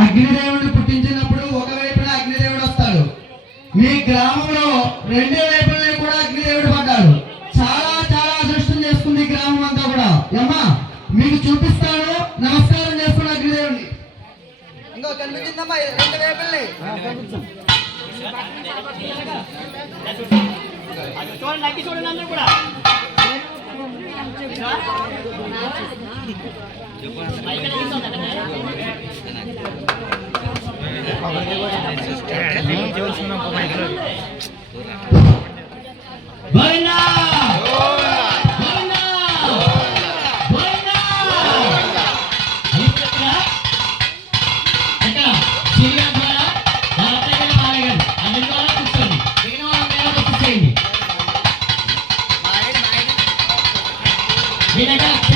అగ్నిదేవుడిని పుట్టించినప్పుడు ఒకవైపున అగ్నిదేవుడు వస్తాడు. మీ గ్రామంలో రెండు వైపుల కూడా అగ్నిదేవుడు పడ్డాడు. చాలా చాలా అదృష్టం చేసుకుంది గ్రామం అంతా కూడా. అమ్మా మీకు చూపిస్తాను, నమస్కారం చేసుకున్న అగ్నిదేవుడిని. ఇంకో కనిపించిందమ్మా రెండు వైపుల్ని చూడండి అందరూ కూడా Mira acá.